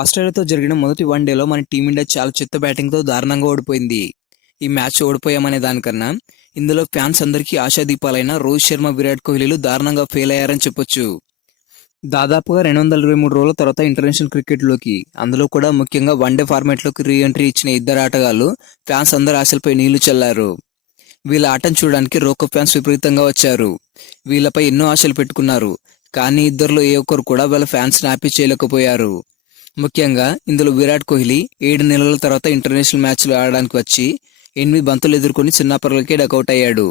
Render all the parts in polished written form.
ఆస్ట్రేలియాతో జరిగిన మొదటి వన్డేలో మన టీమిండియా చాలా చెత్త బ్యాటింగ్తో దారుణంగా ఓడిపోయింది. ఈ మ్యాచ్ ఓడిపోయామనే దానికన్నా ఇందులో ఫ్యాన్స్ అందరికీ ఆశాదీపాలైన రోహిత్ శర్మ, విరాట్ కోహ్లీలు దారుణంగా ఫెయిల్ అయ్యారని చెప్పొచ్చు. దాదాపుగా 223 రోజుల తర్వాత ఇంటర్నేషనల్ క్రికెట్లోకి, అందులో కూడా ముఖ్యంగా వన్డే ఫార్మాట్లోకి రీ ఎంట్రీ ఇచ్చిన ఇద్దరు ఆటగాళ్లు ఫ్యాన్స్ అందరి ఆశలపై నీళ్లు చల్లారు. వీళ్ళ ఆటను చూడడానికి రోకో ఫ్యాన్స్ విపరీతంగా వచ్చారు. వీళ్ళపై ఎన్నో ఆశలు పెట్టుకున్నారు. కానీ ఇద్దరిలో ఏ ఒక్కరు కూడా వాళ్ళ ఫ్యాన్స్ని హ్యాపీ చేయలేకపోయారు. ముఖ్యంగా ఇందులో విరాట్ కోహ్లీ 7 నెలల తర్వాత ఇంటర్నేషనల్ మ్యాచ్లు ఆడడానికి వచ్చి 8 బంతులు ఎదుర్కొని చిన్నపర్లకే డకౌట్ అయ్యాడు.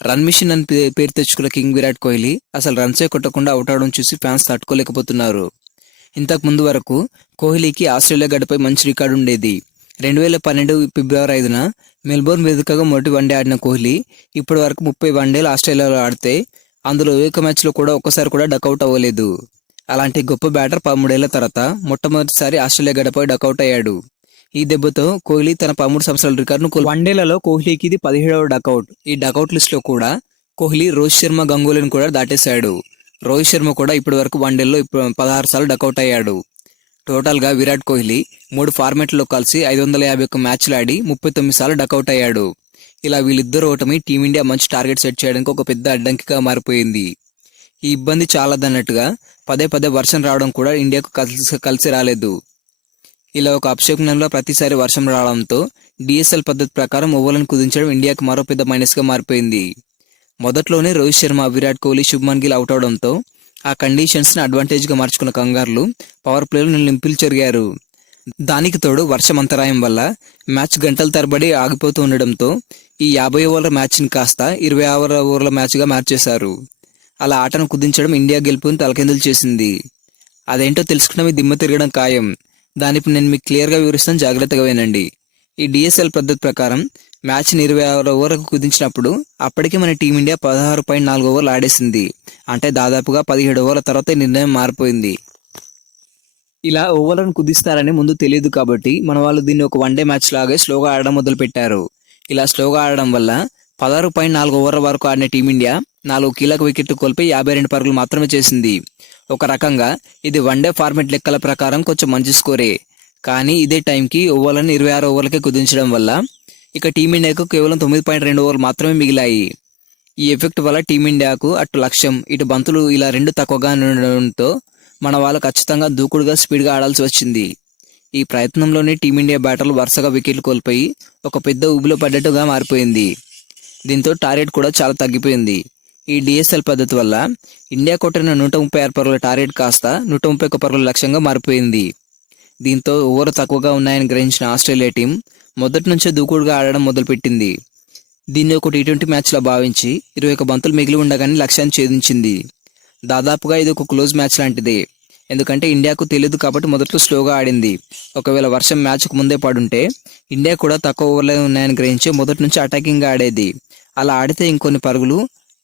రన్ మిషన్ అని పేరు తెచ్చుకున్న కింగ్ విరాట్ కోహ్లీ అసలు రన్సే కొట్టకుండా అవుట్ అవడం చూసి ఫ్యాన్స్ తట్టుకోలేకపోతున్నారు. ఇంతకు ముందు వరకు కోహ్లీకి ఆస్ట్రేలియా గడ్డపై మంచి రికార్డు ఉండేది. 2012 ఫిబ్రవరి 5న మెల్బోర్న్ వేదికగా మొదటి వన్డే ఆడిన కోహ్లీ ఇప్పటి వరకు 30 వన్డేలు ఆస్ట్రేలియాలో ఆడితే అందులో ఏక మ్యాచ్లో కూడా ఒక్కసారి కూడా డకౌట్ అవ్వలేదు. అలాంటి గొప్ప బ్యాటర్ 13 ఏళ్ల తర్వాత మొట్టమొదటిసారి ఆస్ట్రేలియా గడ్డపై డకౌట్ అయ్యాడు. ఈ దెబ్బతో కోహ్లీ తన 13 సంవత్సరాల రికార్డును వన్డేలలో కోహ్లీకి ఇది 17వ డకౌట్. ఈ డకౌట్ లిస్ట్ లో కూడా కోహ్లీ రోహిత్ శర్మ, గంగూలీని కూడా దాటేశాడు. రోహిత్ శర్మ కూడా ఇప్పటి వరకు వన్డేల్లో 16 సార్లు డకౌట్ అయ్యాడు. టోటల్ గా విరాట్ కోహ్లీ 3 ఫార్మాట్లలో కలిసి 551 మ్యాచ్లు ఆడి 39 సార్లు డకౌట్ అయ్యాడు. ఇలా వీళ్ళిద్దరు ఓటమి టీమిండియా మంచి టార్గెట్ సెట్ చేయడానికి ఒక పెద్ద అడ్డంకిగా మారిపోయింది. ఈ ఇబ్బంది చాలదన్నట్టుగా పదే పదే వర్షం రావడం కూడా ఇండియాకు కలిసి రాలేదు. ఇలా ఒక అపశకునంలో ప్రతిసారి వర్షం రావడంతో డిఎస్ఎల్ పద్ధతి ప్రకారం ఓవర్లను కుదించడం ఇండియాకు మరో పెద్ద మైనస్గా మారిపోయింది. మొదట్లోనే రోహిత్ శర్మ, విరాట్ కోహ్లీ, శుభ్మన్ గిల్ అవుట్ అవడంతో ఆ కండిషన్స్ని అడ్వాంటేజ్గా మార్చుకున్న కంగారులు పవర్ ప్లేలు నిలింపులు జరిగారు. దానికి తోడు వర్షం అంతరాయం వల్ల మ్యాచ్ గంటల తరబడి ఆగిపోతూ ఉండడంతో ఈ 50 ఓవర్ల మ్యాచ్ని కాస్త 20 ఓవర్ల మ్యాచ్గా మార్చేశారు. అలా ఆటను కుదించడం ఇండియా గెలుపుని తలకిందులు చేసింది. అదేంటో తెలుసుకున్న మీ దిమ్మ తిరగడం ఖాయం. దానిపై నేను మీకు క్లియర్గా వివరిస్తాను, జాగ్రత్తగా వినండి. ఈ డిఎస్ఎల్ పద్ధతి ప్రకారం మ్యాచ్ని 26 ఓవర్లకు కుదించినప్పుడు అప్పటికే మన టీమిండియా 16.4 ఓవర్లు ఆడేసింది. అంటే దాదాపుగా 17 ఓవర్ల తర్వాత ఈ నిర్ణయం మారిపోయింది. ఇలా ఓవర్లను కుదిస్తారని ముందు తెలియదు కాబట్టి మన వాళ్ళు దీన్ని ఒక వన్డే మ్యాచ్ లాగే స్లోగా ఆడడం మొదలు పెట్టారు. ఇలా స్లోగా ఆడడం వల్ల 16.4 ఓవర్ల వరకు ఆడిన టీమిండియా 4 కీలక వికెట్లు కోల్పోయి 52 పరుగులు మాత్రమే చేసింది. ఒక రకంగా ఇది వన్డే ఫార్మెట్ లెక్కల ప్రకారం కొంచెం మంచి స్కోరే. కానీ ఇదే టైంకి ఓవర్లను 26 ఓవర్లకే కుదించడం వల్ల ఇక టీమిండియాకు కేవలం 9.2 ఓవర్లు మాత్రమే మిగిలాయి. ఈ ఎఫెక్ట్ వల్ల టీమిండియాకు అటు లక్ష్యం, ఇటు బంతులు ఇలా 2 తక్కువగా ఉండడంతో మన వాళ్ళు ఖచ్చితంగా దూకుడుగా స్పీడ్గా ఆడాల్సి వచ్చింది. ఈ ప్రయత్నంలోనే టీమిండియా బ్యాటర్లు వరుసగా వికెట్లు కోల్పోయి ఒక పెద్ద ఊబిలో పడ్డట్టుగా మారిపోయింది. దీంతో టార్గెట్ కూడా చాలా తగ్గిపోయింది. ఈ డిఎస్ఎల్ పద్ధతి వల్ల ఇండియా కొట్టిన 136 పరుగుల టార్గెట్ కాస్త 131 పరుగుల లక్ష్యంగా మారిపోయింది. దీంతో ఓవర్ తక్కువగా ఉన్నాయని గ్రహించిన ఆస్ట్రేలియా టీం మొదటి నుంచే దూకుడుగా ఆడడం మొదలుపెట్టింది. దీన్ని ఒక టీ20 మ్యాచ్లా భావించి 21 బంతులు మిగిలి ఉండగానే లక్ష్యాన్ని ఛేదించింది. దాదాపుగా ఇది ఒక క్లోజ్ మ్యాచ్ లాంటిదే. ఎందుకంటే ఇండియాకు తెలియదు కాబట్టి మొదట్లో స్లోగా ఆడింది. ఒకవేళ వర్షం మ్యాచ్కు ముందే పడుంటే ఇండియా కూడా తక్కువ ఓవర్లే ఉన్నాయని గ్రహించి మొదటి నుంచి అటాకింగ్గా ఆడేది. అలా ఆడితే ఇంకొన్ని పరుగులు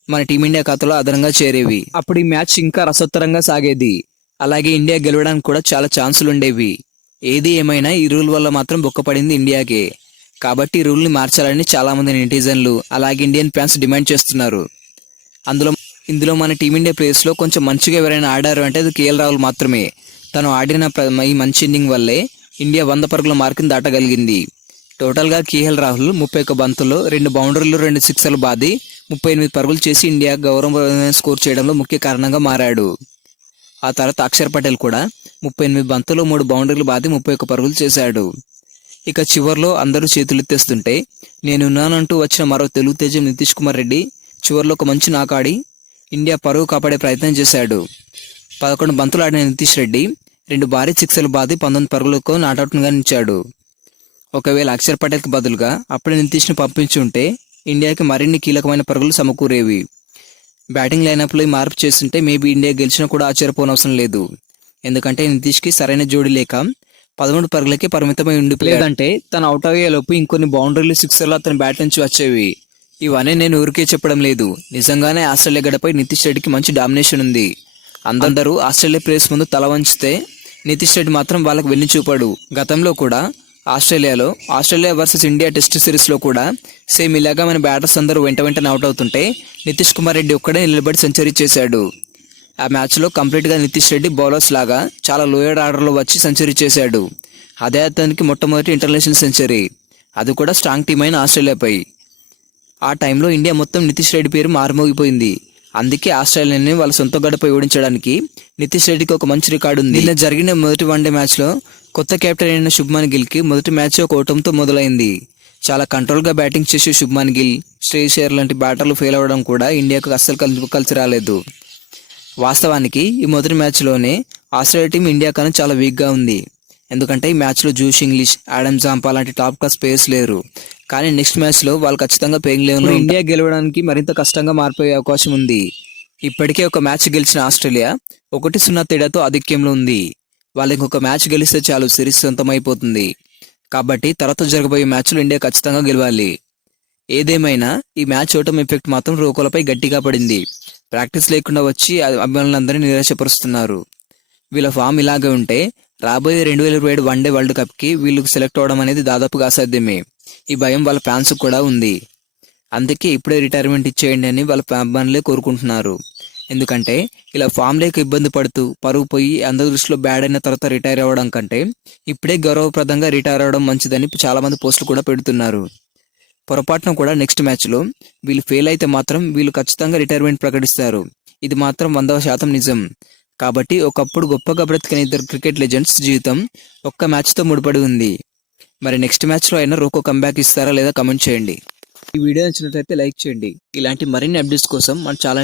మన టీమిండియా ఖాతాలో అదనంగా చేరేవి. అప్పుడు ఈ మ్యాచ్ ఇంకా రసోత్తరంగా సాగేది. అలాగే ఇండియా గెలవడానికి కూడా చాలా ఛాన్సులు ఉండేవి. ఏది ఏమైనా ఈ రూల్ వల్ల మాత్రం బొక్కపడింది ఇండియాకే. కాబట్టి ఈ రూల్ని మార్చాలని చాలా మంది నెటిజన్లు అలాగే ఇండియన్ ఫ్యాన్స్ డిమాండ్ చేస్తున్నారు. ఇందులో మన టీమిండియా ప్లేయర్స్లో కొంచెం మంచిగా ఎవరైనా ఆడారు అంటే అది కేఎల్ రాహుల్ మాత్రమే. తను ఆడిన ఈ మంచి ఇన్నింగ్ వల్లే ఇండియా 100 పరుగుల మార్కుని దాటగలిగింది. టోటల్గా కేఎల్ రాహుల్ 31 బంతుల్లో 2 బౌండరీలు 2 సిక్సర్లు బాది 38 పరుగులు చేసి ఇండియా గౌరవమైన స్కోర్ చేయడంలో ముఖ్య కారణంగా మారాడు. ఆ తర్వాత అక్షర్ పటేల్ కూడా 38 బంతుల్లో 3 బౌండరీలు బాది 31 పరుగులు చేశాడు. ఇక చివర్లో అందరూ చేతులెత్తేస్తుంటే నేనున్నానంటూ వచ్చిన మరో తెలుగు తేజం నితీష్ కుమార్ రెడ్డి చివర్లో ఒక మంచి నాకాడి ఇండియా పరుగు కాపాడే ప్రయత్నం చేశాడు. 11 బంతులు ఆడిన నితీష్ రెడ్డి 2 భారీ సిక్సర్లు బాది 19 పరుగులకు నాటౌట్గా నిలిచాడు. ఒకవేళ అక్షర్ పటేల్కి బదులుగా అప్పుడే నితీష్ని పంపించి ఉంటే ఇండియాకి మరిన్ని కీలకమైన పరుగులు సమకూరేవి. బ్యాటింగ్ లైనప్లో మార్పు చేస్తుంటే మేబీ ఇండియా గెలిచినా కూడా ఆశ్చర్యపోనవసరం లేదు. ఎందుకంటే నితీష్కి సరైన జోడీ లేక 13 పరుగులకే పరిమితమై ఉండిపోలేదంటే తను అవుట్ అయ్యేలోపు ఇంకొన్ని బౌండరీలు, సిక్సర్లు అతని బ్యాట్ నుంచి వచ్చేవి. ఇవన్నీ నేను ఊరికే చెప్పడం లేదు. నిజంగానే ఆస్ట్రేలియా గడపై నితీష్ రెడ్డికి మంచి డామినేషన్ ఉంది. అందరూ ఆస్ట్రేలియా ప్లేయర్స్ ముందు తల వంచితే నితీష్ రెడ్డి మాత్రం వాళ్ళకు వెన్ను చూపాడు. గతంలో కూడా ఆస్ట్రేలియా వర్సెస్ ఇండియా టెస్ట్ సిరీస్లో కూడా సేమ్ ఇలాగా మన బ్యాటర్స్ అందరూ వెంటనే అవుట్ అవుతుంటే నితీష్ కుమార్ రెడ్డి ఒక్కడే నిలబడి సెంచరీ చేశాడు. ఆ మ్యాచ్లో కంప్లీట్గా నితీష్ రెడ్డి బౌలర్స్ లాగా చాలా లోయర్ ఆర్డర్లో వచ్చి సెంచరీ చేశాడు. అదే అతనికి మొట్టమొదటి ఇంటర్నేషనల్ సెంచరీ, అది కూడా స్ట్రాంగ్ టీం అయిన ఆస్ట్రేలియాపై. ఆ టైంలో ఇండియా మొత్తం నితీష్ రెడ్డి పేరు మారుమోగిపోయింది. అందుకే ఆస్ట్రేలియాని వాళ్ళ సొంత గడపై ఓడించడానికి నితీష్ రెడ్డికి ఒక మంచి రికార్డు ఉంది. నిన్న జరిగిన మొదటి వన్డే మ్యాచ్లో కొత్త కెప్టెన్ అయిన శుభ్మన్ గిల్కి మొదటి మ్యాచ్ ఒక ఓటంతో మొదలైంది. చాలా కంట్రోల్గా బ్యాటింగ్ చేసే శుభ్మన్ గిల్, శ్రేయస్ అయ్యర్ లాంటి బ్యాటర్లు ఫెయిల్ అవ్వడం కూడా ఇండియాకు అస్సలు కలిసి రాలేదు. వాస్తవానికి ఈ మొదటి మ్యాచ్లోనే ఆస్ట్రేలియా టీం ఇండియా కన్నా చాలా వీక్గా ఉంది. ఎందుకంటే ఈ మ్యాచ్లో జూష్ ఇంగ్లీష్, ఆడమ్ జాంపా లాంటి టాప్ క్లాస్ ప్లేయర్స్ లేరు. కానీ నెక్స్ట్ మ్యాచ్లో వాళ్ళు ఖచ్చితంగా ప్లేయింగ్ లెవెన్లో ఇండియా గెలవడానికి మరింత కష్టంగా మారిపోయే అవకాశం ఉంది. ఇప్పటికే ఒక మ్యాచ్ గెలిచిన ఆస్ట్రేలియా 1-0 తేడాతో ఆధిక్యంలో ఉంది. వాళ్ళు ఇంకొక మ్యాచ్ గెలిస్తే చాలు సిరీస్ సొంతమైపోతుంది. కాబట్టి తర్వాత జరగబోయే మ్యాచ్లో ఇండియా ఖచ్చితంగా గెలవాలి. ఏదేమైనా ఈ మ్యాచ్ ఓటమి ఎఫెక్ట్ మాత్రం రోకోలపై గట్టిగా పడింది. ప్రాక్టీస్ లేకుండా వచ్చి అభిమానులందరినీ నిరాశపరుస్తున్నారు. వీళ్ళ ఫామ్ ఇలాగే ఉంటే రాబోయే 2027 వన్డే వరల్డ్ కప్కి వీళ్ళకి సెలెక్ట్ అవ్వడం అనేది దాదాపుగా అసాధ్యమే. ఈ భయం వాళ్ళ ఫ్యాన్స్ కూడా ఉంది. అందుకే ఇప్పుడే రిటైర్మెంట్ ఇచ్చేయండి అని వాళ్ళ అభిమానులే కోరుకుంటున్నారు. ఎందుకంటే ఇలా ఫామ్ లేక ఇబ్బంది పడుతూ పరువు పోయి అందరి దృష్టిలో బ్యాడ్ అయిన తర్వాత రిటైర్ అవ్వడం కంటే ఇప్పుడే గౌరవప్రదంగా రిటైర్ అవ్వడం మంచిదని చాలామంది పోస్టులు కూడా పెడుతున్నారు. పొరపాటున కూడా నెక్స్ట్ మ్యాచ్లో వీళ్ళు ఫెయిల్ అయితే మాత్రం వీళ్ళు ఖచ్చితంగా రిటైర్మెంట్ ప్రకటిస్తారు. ఇది మాత్రం 100% నిజం. కాబట్టి ఒకప్పుడు గొప్పగా బ్రతికిన ఇద్దరు క్రికెట్ లెజెండ్స్ జీవితం ఒక్క మ్యాచ్తో ముడిపడి ఉంది. మరి నెక్స్ట్ మ్యాచ్లో అయినా రోకో కంబ్యాక్ ఇస్తారా లేదా కమెంట్ చేయండి. ఈ వీడియో నచ్చినట్లయితే లైక్ చేయండి. ఇలాంటి మరిన్ని అప్డేట్స్ కోసం మన ఛానల్